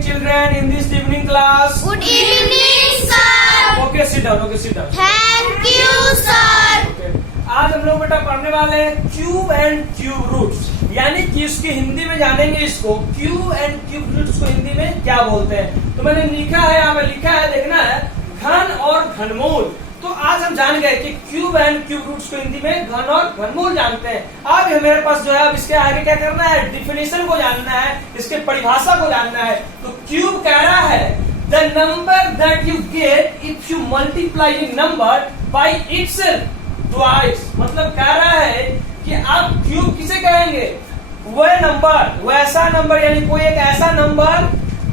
evening, children. In this evening class. Good evening, sir. Okay, sit down. Okay, sit down. Thank you, sir. Okay. आज हम लोग बेटा पढ़ने वाले हैं क्यूब एंड क्यूब रूट्स, यानी कि इसकी हिंदी में जानेंगे इसको क्यूब एंड क्यूब रूट्स को हिंदी में क्या बोलते हैं। तो मैंने लिखा है, यहाँ पे लिखा है, देखना है, घन और घनमूल। तो आज हम जान गए कि क्यूब एंड क्यूब रूट्स को हिंदी में घन और घनमूल जानते हैं। अब मेरे पास जो है अब इसके आगे क्या करना है, डिफिनेशन को जानना है, इसके परिभाषा को जानना है। तो क्यूब कह रहा है the number that you get if you multiply A number by itself twice. मतलब कह रहा है कि आप क्यूब किसे कहेंगे, वह नंबर, वैसा नंबर, यानी कोई एक ऐसा नंबर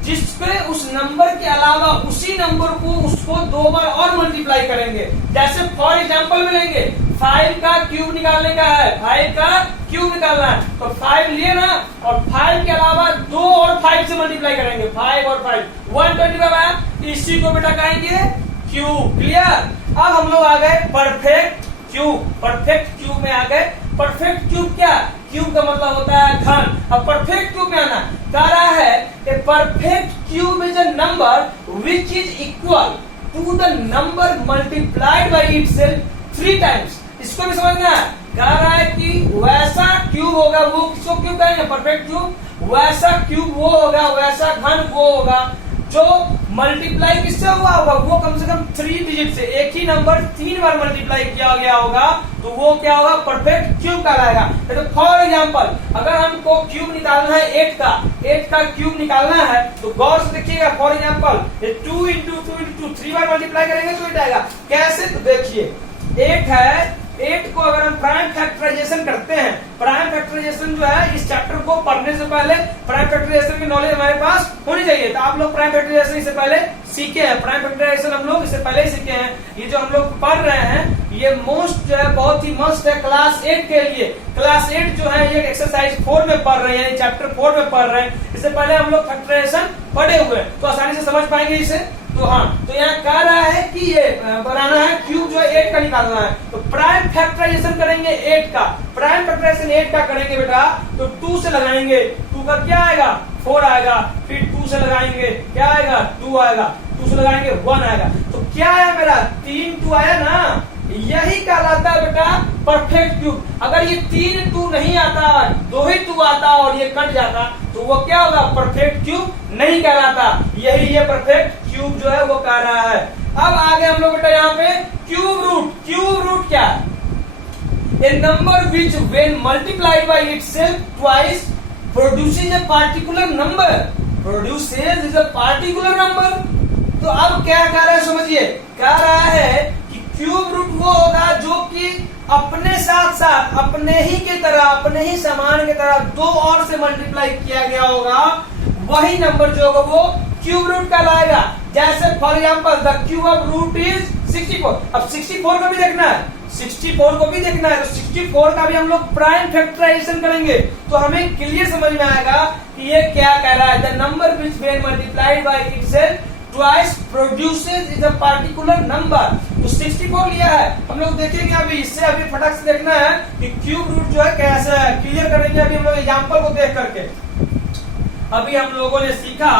जिसपे उस नंबर के अलावा उसी नंबर को उसको दो बार और मल्टीप्लाई करेंगे। जैसे फॉर एग्जांपल में लेंगे 5 का क्यूब निकालने का है, 5 का क्यूब निकालना है, तो 5 लिए ना, और 5 के अलावा 2 और 5 से मल्टीप्लाई करेंगे, 5 और 5 125 है। इसी को बेटा कहेंगे क्यूब। क्लियर। अब हम लोग आ गए परफेक्ट क्यूब। परफेक्ट क्यूब में आ गए। परफेक्ट क्यूब क्या, क्यूब का मतलब होता है घन। अब परफेक्ट क्यूब में आना, कह रहा है a perfect cube is a number which is equal to the number multiplied by itself 3 times. इसको भी समझना है। कह रहा है कि वैसा क्यूब होगा, वो किसको क्यूब कहेंगे, परफेक्ट क्यूब। वैसा क्यूब वो होगा, वैसा घन वो होगा जो मल्टीप्लाई किससे हुआ होगा, वो कम से कम 3 डिजिट से, एक ही नंबर 3 बार मल्टीप्लाई किया गया होगा, तो वो क्या होगा, परफेक्ट क्यूब कहलाएगा। तो फॉर एग्जांपल अगर हमको क्यूब निकालना है 8 का क्यूब निकालना है, तो गौर से देखिएगा। For example 2 into 2 into 3 bar multiply करेंगे तो 8 आएगा। कैसे, तो देखिए 8 है, 8 को अगर हम प्राइम फैक्टराइजेशन करते हैं, प्राइम फैक्टराइजेशन जो है इस चैप्टर को पढ़ने से पहले प्राइम फैक्टराइजेशन की नॉलेज हमारे पास होनी चाहिए। तो आप लोग प्राइम फैक्टराइजेशन इससे पहले सीखे हैं, प्राइम फैक्टराइजेशन हम लोग इससे पहले ही सीखे हैं। ये जो हम लोग पढ़ रहे हैं ये मोस्ट जो है बहुत ही मस्त है क्लास 8 के लिए। क्लास 8 जो है ये एक्सरसाइज 4 में पढ़ रहे हैं, चैप्टर 4 में पढ़ रहे हैं। इससे पहले हम लोग फैक्टराइजेशन पढ़े हुए हैं, तो आसानी से समझ पाएंगे इसे। तो हाँ, तो यहाँ कह रहा है कि ये बनाना है क्यूब जो है 8 का निकालना है, तो प्राइम फैक्टराइजेशन करेंगे 8 का। प्राइम फैक्टराइजेशन 8 का करेंगे बेटा, तो 2 से लगाएंगे, 2 का क्या आएगा, 4 आएगा। फिर 2 से लगाएंगे क्या आएगा, 2 आएगा। 2 से लगाएंगे 1 आएगा। तो क्या आया मेरा, 3 2 आया ना, यही कहलाता है बेटा परफेक्ट क्यूब। अगर ये 3 2 नहीं आता, 2 ही 2 आता और ये कट जाता, तो वो क्या होगा, परफेक्ट क्यूब नहीं कहलाता। यही ये परफेक्ट क्यूब जो है वो कह रहा है। अब आगे हम लोग बेटा यहाँ पे क्यूब रूट। क्यूब रूट क्या है, a number which when multiplied by itself twice produces a particular number. Produces is a particular number. तो अब क्या कह रहा है समझिए, कह रहा है कि क्यूब रूट वो होगा जो कि अपने साथ साथ अपने ही की तरह, अपने ही समान की तरह 2 और से मल्टीप्लाई किया गया होगा, वही नंबर जो होगा वो क्यूब रूट कहलाएगा। जैसे for example the cube of root is 64। अब 64 को भी देखना है, 64 को भी देखना है, तो 64 का भी हम लोग प्राइम फैक्टराइजेशन करेंगे तो हमें क्लियर समझ में आएगा कि ये क्या कह रहा है। The number which when multiplied by itself twice produces is a particular number. तो 64 लिया है, हम लोग देखेंगे अभी, इससे अभी फटक से देखना है कि क्यूब रूट जो है कैसे है, क्लियर करेंगे अभी हम लोग एग्जांपल को देख करके। अभी हम लोगों ने सीखा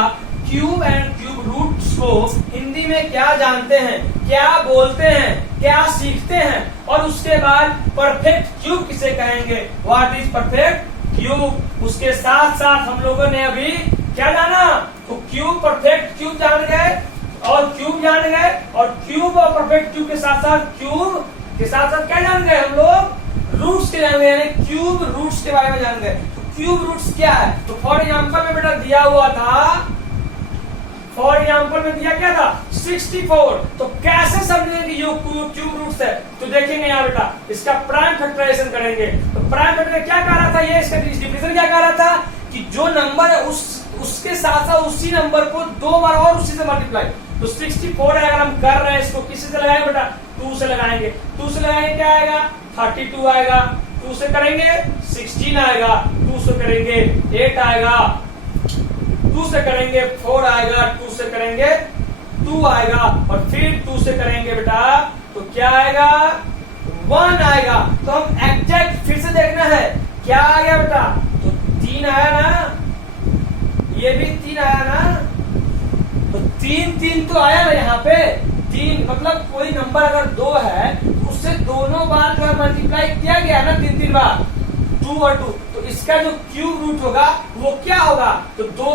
क्यूब एंड क्यूब रूट्स को हिंदी में क्या जानते हैं, क्या बोलते हैं, क्या सीखते हैं, और उसके बाद परफेक्ट क्यूब किसे कहेंगे, व्हाट इज परफेक्ट क्यूब। उसके साथ साथ हम लोगों ने अभी क्या जाना, तो क्यूब, परफेक्ट क्यूब जान गए और क्यूब जान गए, और क्यूब और परफेक्ट क्यूब के साथ साथ क्यूब के साथ साथ क्या जान गए हम लोग, रूट्स के जान गए, यानी क्यूब रूट्स के बारे में जान गए। तो क्यूब रूट्स क्या है, तो फॉर एग्जांपल में बेटा दिया हुआ था, फॉर एग्जांपल में दिया क्या था 64। तो कैसे समझेंगे कि ये क्यूब रूट्स है, तो देखेंगे यहाँ बेटा इसका प्राइम फैक्टराइजेशन करेंगे। तो प्राइम फैक्टर क्या कह रहा था, ये इसका डिफिनेशन क्या कह रहा था कि जो नंबर है उसके साथ साथ उसी नंबर को 2 बार और उसी से मल्टीप्लाई। तो 64 है, अगर हम कर रहे हैं इसको किसी से लगाएंगे बेटा, 2 से लगाएंगे। 2 से लगाएंगे क्या आएगा, 32 आएगा। 2 से करेंगे 16 आएगा। 2 से करेंगे 8 आएगा। 2 से करेंगे 4 आएगा। 2 से करेंगे 2 आएगा, और फिर 2 से करेंगे बेटा तो क्या आएगा, 1 आएगा। तो हम एग्जैक्ट फिर से देखना है क्या आ गया बेटा, तो 3 आया ना, ये भी 3 आया ना, तीन तीन तो आया ना यहाँ पे, तीन मतलब कोई नंबर अगर 2 है उससे दोनों बार जो है मल्टीप्लाई किया गया ना 3 बार, 2 और 2, तो इसका जो क्यूब रूट होगा वो क्या होगा, तो 2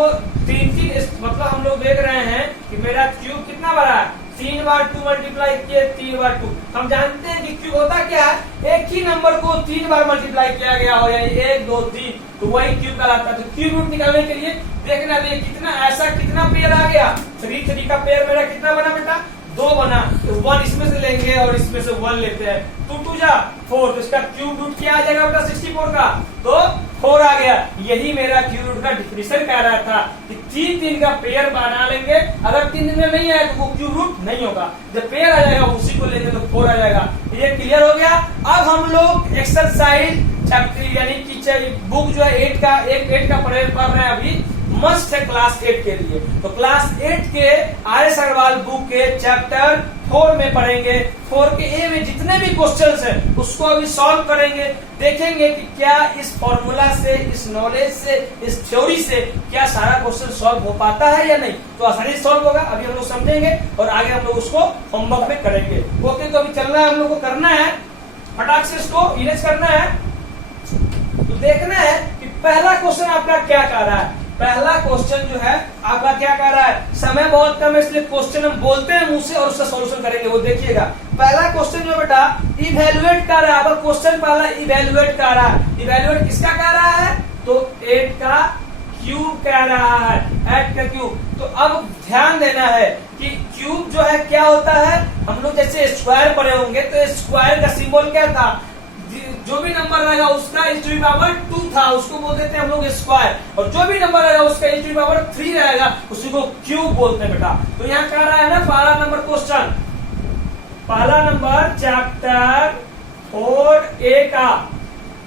3 मतलब हम लोग देख रहे हैं कि मेरा क्यूब कितना बड़ा है, 3 बार 2 मल्टीप्लाई किए 3 बार 2। हम जानते हैं कि क्यूब होता क्या है, एक ही नंबर को 3 बार मल्टीप्लाई किया गया हो, यानी 1 2 3, तो वही क्यूब कहलाता है। तो क्यूब रूट निकालने के लिए देखना भी कितना ऐसा कितना पेयर आ गया, 3 3 का पेयर मेरा कितना बना बेटा, 2 बना, तो 1 इसमें से लेंगे और इसमें से 1 लेते हैं, 2 2 जा 4, तो इसका क्यूब रूट क्या आ जाएगा बेटा 64 का, तो 4 आ गया। यही मेरा क्यूब रूट का डिफिनेशन कह रहा था कि 3 3 का पेयर बना लेंगे, अगर 3 दिन में नहीं आया तो वो क्यूब रूट नहीं होगा, जब पेयर आ जाएगा उसी को लेंगे तो 4 आ जाएगा। ये क्लियर हो गया। अब हम लोग एक्सरसाइज चैप्टर यानी कि बुक जो है 8 का पढ़ रहे हैं अभी, मस्ट है क्लास 8 के लिए। तो क्लास 8 के आर.एस. अग्रवाल बुक के चैप्टर 4 में पढ़ेंगे। 4 के ए में जितने भी क्वेश्चंस हैं उसको अभी सॉल्व करेंगे, देखेंगे कि क्या इस फॉर्मूला से, इस नॉलेज से, इस थ्योरी से क्या सारा क्वेश्चन सॉल्व हो पाता है या नहीं। तो आसानी से सॉल्व होगा, अभी हम लोग समझेंगे और आगे हम लोग उसको होमवर्क में करेंगे। ओके, तो अभी चलना है, हम लोग को करना है फटाक से इसको इरेज करना है। तो देखना है कि पहला क्वेश्चन आपका क्या कह रहा है। पहला क्वेश्चन जो है आपका क्या कह रहा है, समय बहुत कम है इसलिए क्वेश्चन हम बोलते हैं मुंह से और उसका सॉल्यूशन करेंगे, वो देखिएगा। पहला क्वेश्चन जो बेटा इवेल्युएट कर रहा है, आपका क्वेश्चन पहला इवेल्युएट कर रहा है। इवेल्युएट किसका कह रहा है, तो 8 का क्यूब कह रहा है, 8 का क्यूब। तो अब ध्यान देना है कि क्यूब जो है क्या होता है, हम लोग जैसे स्क्वायर पढ़े होंगे तो स्क्वायर का सिंबल क्या था, जो भी नंबर रहेगा उसका e to the power 2 था, उसको बोल देते हैं हम लोग स्क्वायर, और जो भी नंबर रहेगा उसका e to the power 3 रहेगा उसी को क्यूब बोलते हैं बेटा। तो यहाँ कह रहा है ना पहला नंबर क्वेश्चन, पहला नंबर चैप्टर 4A का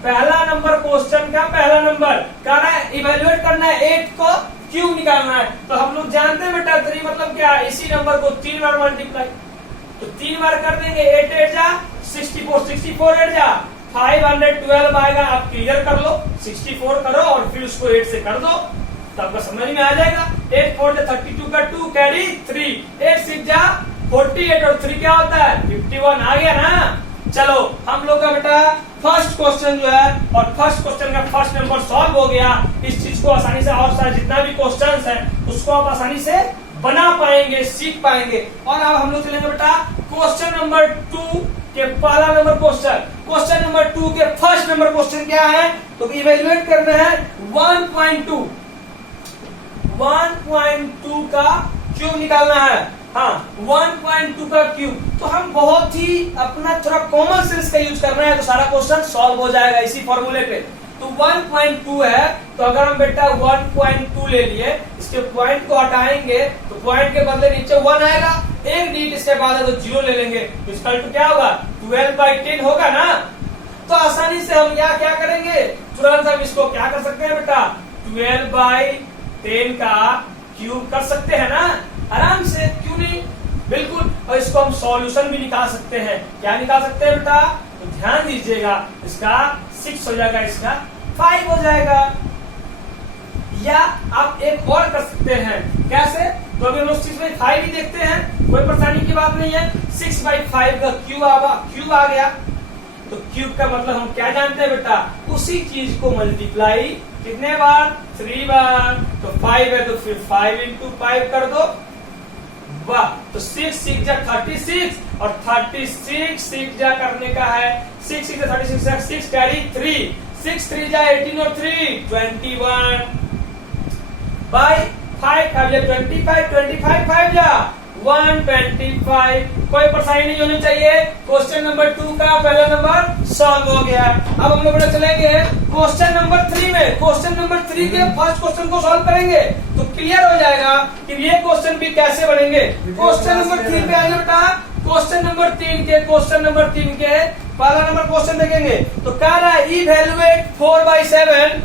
पहला नंबर क्वेश्चन का पहला नंबर कह रहा है इवेल्युएट करना है, 8 को क्यूब निकालना है। तो हम लोग जानते हैं बेटा 3 मतलब क्या, इसी नंबर को 3 बार मल्टीप्लाई, तो 3 बार कर देंगे, 8 8 जा 64, 64 8 जा 512 आएगा। आप क्लियर कर लो, 64 करो और फिर उसको 8 से कर दो तो आपका समझ में आ जाएगा। 8 4 32 का 2 कैरी 3, 8 6 जा 48 और 3 क्या होता है 51 आ गया ना। चलो हम लोग का बेटा फर्स्ट क्वेश्चन जो है, और फर्स्ट क्वेश्चन का फर्स्ट नंबर सॉल्व हो गया। इस चीज को आसानी से, और सारे जितना भी क्वेश्चन है उसको आप आसानी से बना पाएंगे, सीख पाएंगे। और अब हम लोग चलेंगे बेटा क्वेश्चन नंबर 2 के पहला नंबर क्वेश्चन, क्वेश्चन नंबर 2 के फर्स्ट नंबर क्वेश्चन क्या है, तो इवेल्युएट करना है 1.2 का क्यूब निकालना है। हाँ 1.2 का क्यूब, तो हम बहुत ही अपना थोड़ा कॉमन सेंस का यूज करना है तो सारा क्वेश्चन सॉल्व हो जाएगा इसी फॉर्मूले पे। तो 1.2 है, तो अगर हम बेटा 1.2 ले लिए, इसके पॉइंट को हटाएंगे तो पॉइंट के बदले नीचे 1 आएगा, एक डिजिट इसके बाद है तो 0 ले लेंगे, तो इसका तो क्या होगा 12/10 होगा ना। तो आसानी से हम यहाँ क्या करेंगे, तुरंत हम इसको क्या कर सकते हैं बेटा 12/10 का क्यूब कर सकते हैं ना आराम से, क्यों नहीं, बिल्कुल। और इसको हम सॉल्यूशन भी निकाल सकते हैं, क्या निकाल सकते हैं बेटा, तो ध्यान दीजिएगा, इसका 6 हो जाएगा, इसका 5 हो जाएगा। या आप एक और कर सकते हैं, कैसे, तो अभी हम लोग 6/5 ही देखते हैं, कोई परेशानी की बात नहीं है। 6/5 का क्यूब आ गया, तो क्यूब का मतलब हम क्या जानते हैं बेटा, उसी चीज को मल्टीप्लाई कितने बार, 3 बार, तो 5 है तो फिर 5 into 5 कर दो, वाह। तो 6 6 जा 36 और 36 6 जा करने का है, 6 6 36 6 कैरी 3, 6 3 जा 18 और 3 21 बाई 5 5 जा 25 25 5 जा 125। कोई परेशानी नहीं होनी चाहिए। क्वेश्चन नंबर 2 का पहला नंबर सॉल्व हो गया। अब हम लोग चलेंगे क्वेश्चन नंबर 3 में। क्वेश्चन नंबर 3 के फर्स्ट क्वेश्चन को सॉल्व करेंगे तो क्लियर हो जाएगा कि ये क्वेश्चन भी कैसे बनेंगे। क्वेश्चन नंबर 3 पे आइए बेटा, क्वेश्चन नंबर 3 के पहला नंबर क्वेश्चन देखेंगे तो कह रहा है इवेल्युएट 4/7।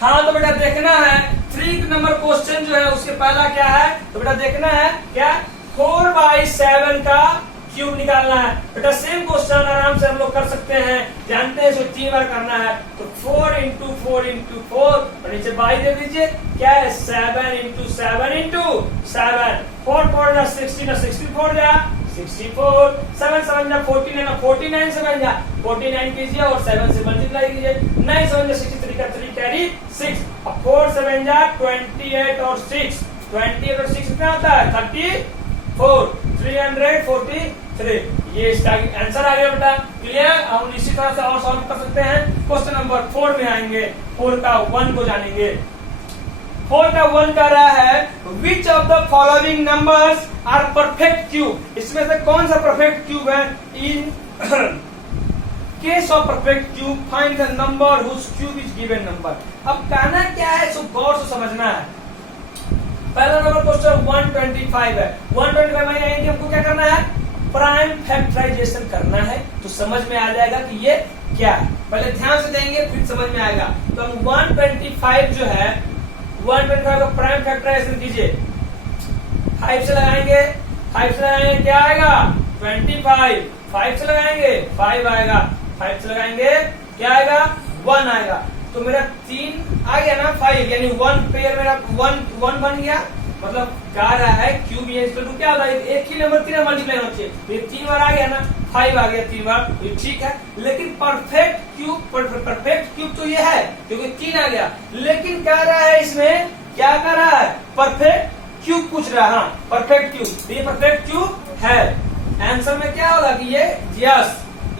हाँ तो बेटा देखना है 3 नंबर क्वेश्चन जो है उसके पहला क्या है, तो बेटा देखना है क्या 4/7 का क्यूब निकालना है। बेटा सेम क्वेश्चन आराम से हम लोग कर सकते हैं, जानते हैं इसको 3 बार करना है। तो 4 इंटू 4 इंटू 4 और नीचे बाई दे दीजिए, क्या है 7 इंटू 7 इंटू 7, 4 4 जा 16 और 64 जा 64, 7 7 जा 49 और 49 से बन जा 49 कीजिए और 7 से मल्टीप्लाई कीजिए, 9 7 जा 63 का 3 कैरी 6 और 4 7 जा 28 और 6 28 और 6 कितना होता है 34, 343। ये इसका आंसर आ गया बेटा। क्लियर? हम इसी तरह से और सॉल्व कर सकते हैं। क्वेश्चन नंबर 4 में आएंगे, 4 का 1 को जानेंगे। 4 का 1 कर रहा है which of the following numbers are perfect cube. इसमें से कौन सा परफेक्ट क्यूब है? In case of perfect cube find the number whose cube is given number. अब कहना क्या है, इसको गौर से समझना है। पहला नंबर क्वेश्चन 125 है। 125 में यानी कि हमको क्या करना है, प्राइम फैक्टराइजेशन करना है। तो समझ में आ जाएगा कि ये क्या है। पहले ध्यान से देंगे फिर समझ में आएगा। तो हम 125 जो है 125 का प्राइम फैक्टराइजेशन कीजिए। 5 से लगाएंगे, 5 से लगाएंगे क्या आएगा 25, 5 से लगाएंगे 5 आएगा, 5 से लगाएंगे क्या आएगा 1 आएगा। तो मेरा 3 आ गया ना 5, यानी 1 पेयर मेरा 1 बन गया। मतलब कह रहा है क्यूब ये तो क्या होता है, एक ही नंबर 3 मल्टीप्लाई होना चाहिए। तो ये 3 बार आ गया ना, 5 आ गया 3 बार, ये ठीक है। लेकिन परफेक्ट क्यूब तो ये है क्योंकि 3 आ गया। लेकिन कह रहा है इसमें क्या कर रहा है, परफेक्ट क्यूब पूछ रहा है। हाँ परफेक्ट क्यूब, तो ये परफेक्ट क्यूब है। आंसर में क्या होगा कि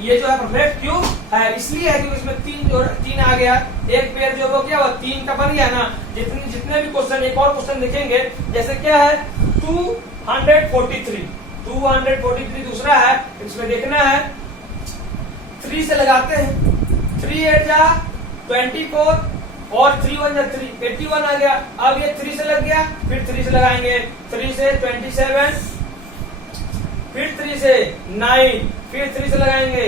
ये जो है परफेक्ट क्यूब है। इसलिए है क्योंकि इसमें 3 आ गया, एक पेयर जो वो क्या हुआ 3 का बन गया ना। जितने भी क्वेश्चन, एक और क्वेश्चन देखेंगे जैसे क्या है 243 दूसरा है। इसमें देखना है 3 से लगाते हैं, 3 8 जा 24 और 3 1 जा 3, 81 आ गया। अब ये 3 से लग गया, फिर 3 से लगाएंगे, 3 से 27, फिर 3 से 9, फिर 3 से लगाएंगे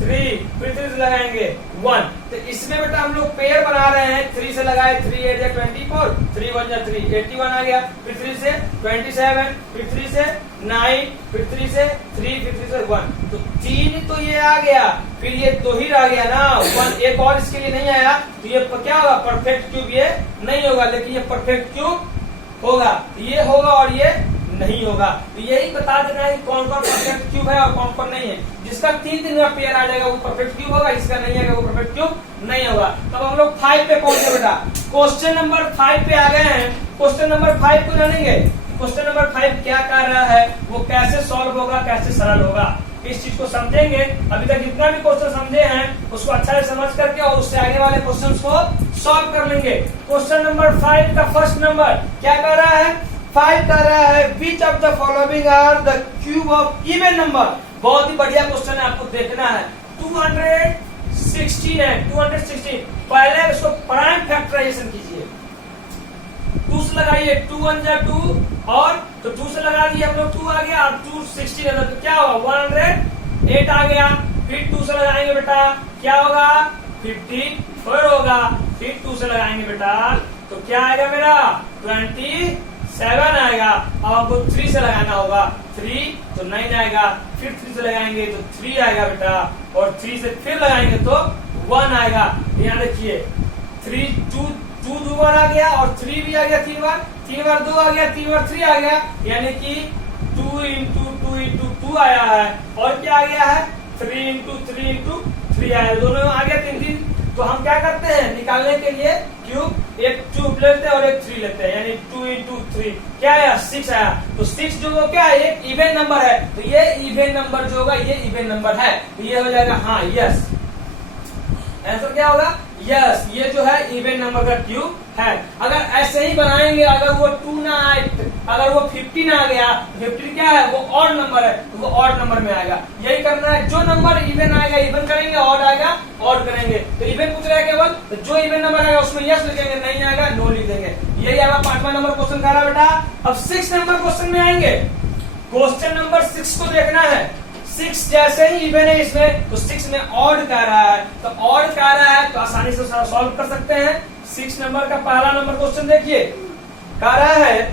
3, फिर 3 से लगाएंगे 1। तो इसमें बेटा हम लोग पेयर बना रहे हैं। 3 से लगाए 3 8 जा 24, 3 1 जा 3, 81 आ गया। फिर 3 से 27, फिर 3 से 9, फिर 3 से 3, फिर 3 से 1। तो 3 तो ये आ गया, फिर ये 2 ही रह गया ना, 1 एक और इसके लिए नहीं आया। तो ये क्या होगा, परफेक्ट क्यूब ये नहीं होगा। लेकिन ये परफेक्ट क्यूब होगा, ये होगा और ये नहीं होगा। तो यही बता देना है कौन कौन परफेक्ट क्यूब है और कौन कौन नहीं है। जिसका 3 में पेयर आ जाएगा वो परफेक्ट क्यूब होगा, इसका नहीं आएगा वो परफेक्ट क्यूब नहीं होगा। तब हम लोग 5 पे पहुंचे बेटा। क्वेश्चन नंबर 5 पे आ गए हैं। क्वेश्चन नंबर 5 को जानेंगे। क्वेश्चन नंबर 5 क्या कर रहा है, वो कैसे सॉल्व होगा, कैसे सरल होगा, इस चीज को समझेंगे। अभी तक जितना भी क्वेश्चन समझे हैं उसको अच्छा से समझ करके और उससे आगे वाले क्वेश्चन को सॉल्व कर लेंगे। क्वेश्चन नंबर 5 का फर्स्ट नंबर क्या कर रहा है, 5 कर रहा है which of the following are the cube of even number. बहुत ही बढ़िया क्वेश्चन है, आपको देखना है। 216 है, 216। पहले उसको प्राइम फैक्टराइजेशन कीजिए। 2 से लगाइए, 2 1 जा 2 और तो 2 से लगा दिए हम लोग, 2 आ गया और 216 है तो क्या होगा 108 आ गया। फिर 2 से लगाएंगे बेटा क्या होगा 54 होगा। फिर 2 से लगाएंगे बेटा तो क्या आएगा मेरा 27 आएगा। अब आपको 3 से लगाना होगा, 3 तो 9 आएगा। फिर 3 से लगाएंगे तो 3 आएगा बेटा और 3 से फिर लगाएंगे तो 1 आएगा। यहाँ देखिए 2 2 बार आ गया और 3 भी आ गया 3 बार 2 आ गया, 3 बार 3 आ गया, यानी कि 2 इंटू 2 आया है। और क्या आ गया है 3 इंटू 3 आया, दोनों आ गया 3। तो हम क्या करते हैं निकालने के लिए क्यूब, एक क्यूब लेते हैं और एक 3 लेते हैं, यानी 2 इंटू 3 क्या आया 6 आया। तो 6 जो वो क्या है एक इवन नंबर है। तो ये इवन नंबर जो होगा ये इवन नंबर है, तो ये हो जाएगा हाँ यस। आंसर क्या होगा यस, ये जो है इवन नंबर का क्यूब है। अगर ऐसे ही बनाएंगे, अगर वो 2 ना आए, अगर वो 15 आ गया, 15 क्या है वो ऑड नंबर है तो वो ऑड नंबर में आएगा। यही करना है, जो नंबर इवन आएगा इवन करेंगे, ऑड आएगा ऑड करेंगे। तो इवन पूछ रहा है केवल, तो जो इवन नंबर आएगा उसमें यस लिखेंगे, नहीं आएगा नो लिख देंगे। यही आएगा 5वां नंबर क्वेश्चन का बेटा। अब 6 नंबर क्वेश्चन में आएंगे। क्वेश्चन नंबर 6 को देखना है। 6 जैसे ही इवन है इसमें, तो 6 में ऑड कह रहा है, तो ऑड कह रहा है तो आसानी से सॉल्व कर सकते हैं। 6 नंबर का पहला नंबर क्वेश्चन देखिए, कह रहा है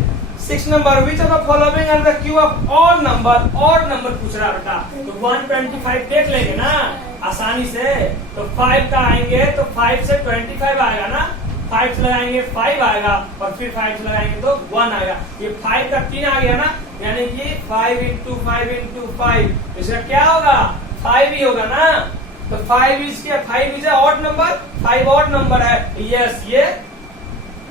6 number which of the following are the cube of odd number पूछ रहा बेटा। तो 125 देख लेंगे ना आसानी से। तो 5 का आएंगे तो 5 से 25 आएगा ना, 5 से लगाएंगे 5 आएगा और फिर 5 से लगाएंगे तो 1 आएगा। ये 5 का 3 आ गया ना, यानी कि 5 इंटू 5 इंटू 5 इसका क्या होगा 5 ही होगा ना। तो 5 is odd number, 5 odd number है। यस, ये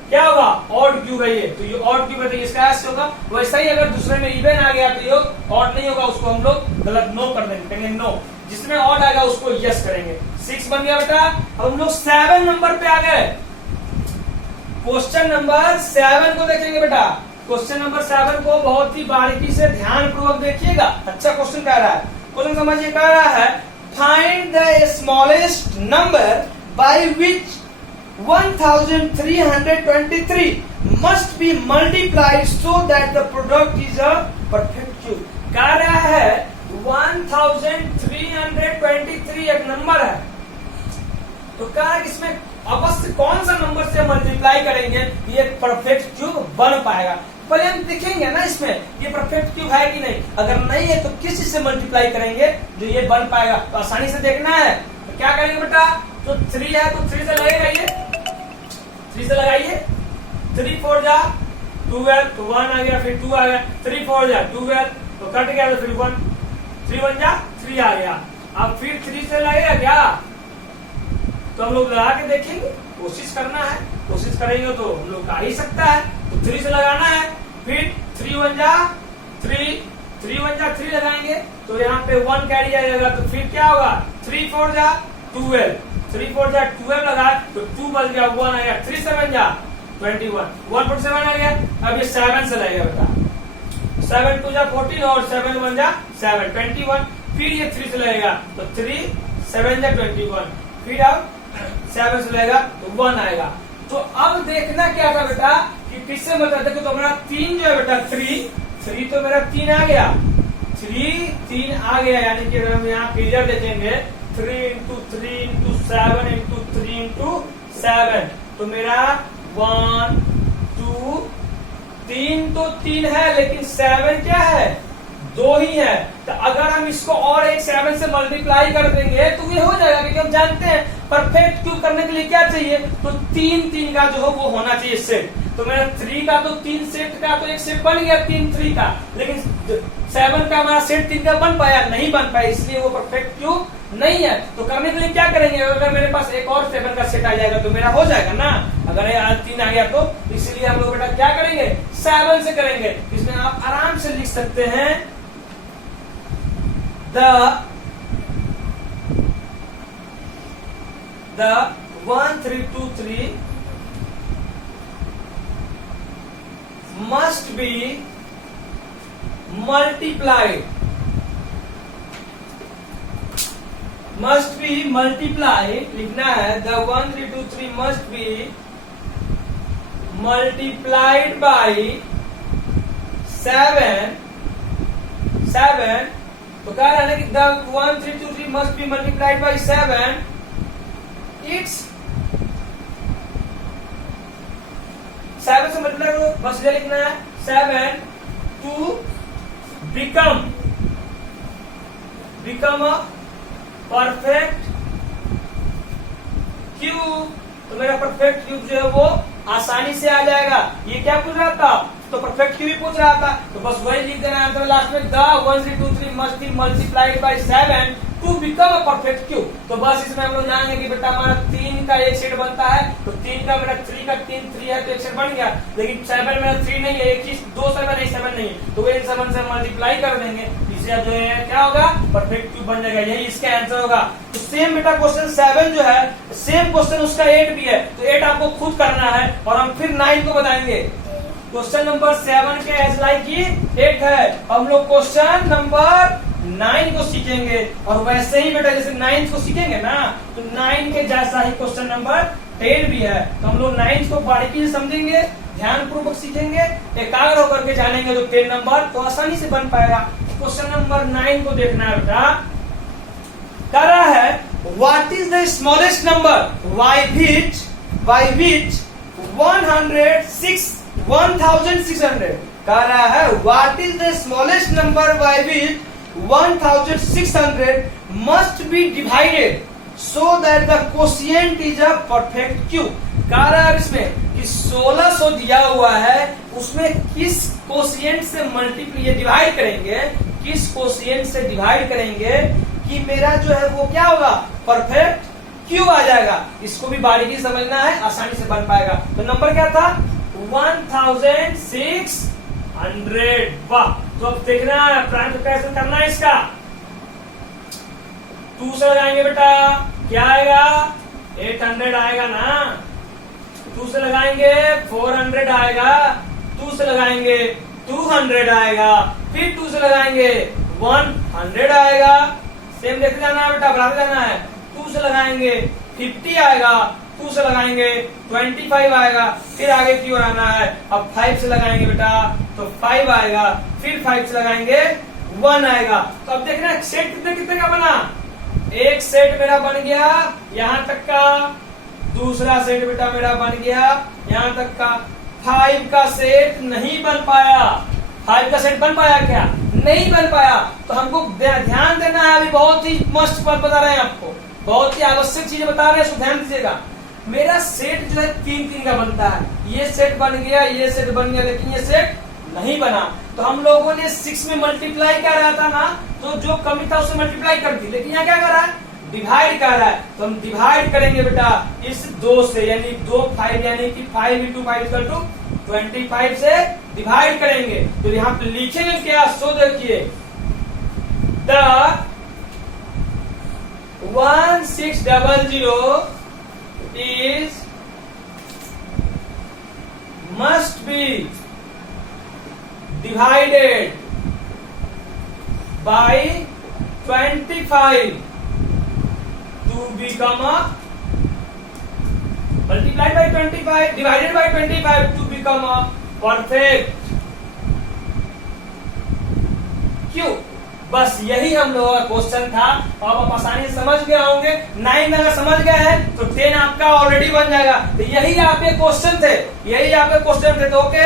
क्या होगा ऑड क्यूब है ये। तो ये ऑड क्यूब है तो इसका ऐसे होगा। वैसा ही अगर दूसरे में इवन आ गया तो ये ऑड नहीं होगा, उसको हम लोग गलत नो कर देंगे, कहेंगे नो। जिसमें ऑड आएगा उसको यस करेंगे। 6 बन गया बेटा। अब हम लोग 7 नंबर पे आ गए। क्वेश्चन नंबर 7 को देखेंगे बेटा। क्वेश्चन नंबर 7 को बहुत ही बारीकी से ध्यान पूर्वक देखिएगा। अच्छा क्वेश्चन कह रहा है, क्वेश्चन समझिए, कह रहा है find the smallest number by which 1323 must be multiplied so that the product is a perfect cube। कह रहा है 1323 एक नंबर है, तो कहा इसमें अवश्य कौन सा नंबर से मल्टीप्लाई करेंगे ये परफेक्ट क्यूब बन पाएगा। पहले हम देखेंगे ना इसमें ये परफेक्ट क्यूब है कि नहीं। अगर नहीं है तो किस चीज से मल्टीप्लाई करेंगे जो ये बन पाएगा। तो आसानी से देखना है। तो क्या करेंगे बेटा, तो 3 है तो 3 से लगेगा, ये 3 से लगाइए। 3 4 जा 12 तो 1 आ गया, फिर 2 आ गया। 3 4 जा 12 तो कट गया, तो फिर 1 3 1 जा 3 आ गया। अब फिर 3 से लगेगा क्या, तो हम लोग लगा के देखेंगे, कोशिश करना है। कोशिश करेंगे तो हम लोग आ ही सकता है। तो 3 से लगाना है, फिर 3 1 जा 3 3 1 जा 3 लगाएंगे तो यहाँ पे 1 कैरी आएगा। तो फिर क्या होगा 3 4 जा 12 3 4 जा 12 लगा तो 2 बच गया, 1 आएगा। 3 7 जा 21 1.7 आ गया। अब ये 7 से लगेगा बेटा। 7 2 जा 14 और 7 1 जा 7 21। फिर ये 3 से लगेगा तो 3 7 जा 21। फिर अब 7 से लगेगा तो 1 आएगा। तो अब देखना क्या था बेटा कि किससे बता। देखो तो मेरा 3 जो है बेटा 3 तो मेरा 3 आ गया, 3 आ गया। यानी कि अगर हम यहाँ क्लियर देखेंगे 3 इंटू 3 इंटू 7 इंटू 3 इंटू 7 तो मेरा 1 2 3 तो 3 है, लेकिन 7 क्या है 2 ही है। तो अगर हम इसको और एक 7 से मल्टीप्लाई कर देंगे तो ये हो जाएगा, क्योंकि हम जानते हैं परफेक्ट क्यूब करने के लिए क्या चाहिए, तो 3 का जो हो वो होना चाहिए सेट। तो मेरा 3 का तो 3 सेट का तो एक सेट बन गया 3 का, लेकिन 7 का हमारा सेट 3 का बन पाया नहीं बन पाया, इसलिए वो परफेक्ट क्यूब नहीं है। तो करने के लिए क्या करेंगे, अगर मेरे पास एक और 7 का सेट आ जाएगा तो मेरा हो जाएगा ना। अगर 3 आ गया तो इसलिए हम लोग बेटा क्या करेंगे 7 से करेंगे। इसमें आप आराम से लिख सकते हैं the 1323 must be multiplied लिखना है। the 1323 must be multiplied by 7 तो कह रहा है कि the 1323 must be multiplied by 7 it's 7 से मल्टीप्लाई करो, बस ये लिखना है 7 to become a perfect cube. तो मेरा परफेक्ट क्यूब जो है वो आसानी से आ जाएगा। ये क्या पूछ रहा था, तो परफेक्ट क्यूब ही पूछ रहा था, तो बस वही लिख देना आंसर लास्ट में। the 1323 must be multiplied by 7 to become a perfect cube। तो बस इसमें हम लोग जानेंगे कि बेटा हमारा 3 का एक सेट बनता है, तो 3 का मेरा 3 का 3 है तो एक सेट बन गया, लेकिन 7 मेरा 3 नहीं है, एक चीज 2 7 नहीं है, तो वो 7 से मल्टीप्लाई कर देंगे, इससे जो है क्या होगा परफेक्ट क्यूब बन जाएगा। यही इसका आंसर होगा। तो सेम बेटा क्वेश्चन 7 जो है सेम क्वेश्चन उसका 8 भी है, तो 8 आपको खुद करना है और हम फिर 9 को बताएंगे। क्वेश्चन नंबर 7 के एज लाइक 8 है, हम लोग क्वेश्चन नंबर 9 को सीखेंगे। और वैसे ही बेटा जैसे 9 को सीखेंगे ना, तो 9 के जैसा ही क्वेश्चन नंबर 10 भी है। तो हम लोग 9 को बारीकी से समझेंगे, ध्यान पूर्वक सीखेंगे, एकाग्र होकर के जानेंगे, तो 10 नंबर तो आसानी से बन पाएगा। क्वेश्चन नंबर 9 को देखना है बेटा। कह रहा है what is the smallest number by which 106 1600 कह रहा है what is the smallest number by which 1600 must be divided so that the quotient is a perfect cube. कह रहा है इसमें कि 1600 दिया हुआ है, उसमें किस कोशिएंट से मल्टीप्लाई डिवाइड करेंगे, किस कोशिएंट से डिवाइड करेंगे कि मेरा जो है वो क्या होगा, परफेक्ट क्यूब आ जाएगा। इसको भी बारीकी समझना है, आसानी से बन पाएगा। तो नंबर क्या था 1600। वाह, तो अब देखना है प्राइम फैक्टराइजेशन करना है इसका। 2 से लगाएंगे बेटा, क्या आएगा 800 आएगा ना। 2 से लगाएंगे 400 आएगा, 2 से लगाएंगे 200 आएगा, फिर 2 से लगाएंगे 100 आएगा। सेम देखते जाना है बेटा, बराबर जाना है। 2 से लगाएंगे 50 आएगा, 2 से लगाएंगे 25 आएगा, फिर आगे की ओर आना है। अब 5 से लगाएंगे बेटा तो 5 आएगा, फिर 5 से लगाएंगे 1 आएगा। तो अब देखना सेट कितने कितने का बना। एक सेट मेरा बन गया यहां तक का, दूसरा सेट बेटा मेरा बन गया यहां तक का। 5 का सेट नहीं बन पाया। 5 का सेट बन पाया क्या, नहीं बन पाया। तो हमको ध्यान देना है, अभी बहुत ही मस्त बात बता रहे हैं आपको, बहुत ही आवश्यक चीजें बता रहे हैं, सो ध्यान दीजिएगा। मेरा सेट जो है 3 का बनता है, ये सेट बन गया, ये सेट बन गया, लेकिन ये सेट नहीं बना। तो हम लोगों ने 6 में मल्टीप्लाई कर रहा था ना, तो जो कमी था उसे मल्टीप्लाई कर दी, लेकिन यहाँ क्या कर रहा है, डिवाइड कर रहा है। तो हम डिवाइड करेंगे बेटा इस 2 से, यानी 2 5 यानी कि 5 into 5 इक्वल टू 25 से डिवाइड करेंगे। तो यहाँ पे लिखेंगे क्या, सो देखिए the 1600 is must be divided by 25 to become a multiplied by 25 divided by 25 to become a perfect क्यों। बस यही हम लोगों का क्वेश्चन था, और आप आसानी से समझ गए होंगे। 9 अगर समझ गए हैं तो 10 आपका ऑलरेडी बन जाएगा। तो यही आपके क्वेश्चन थे, यही आपके क्वेश्चन थे। तो ओके।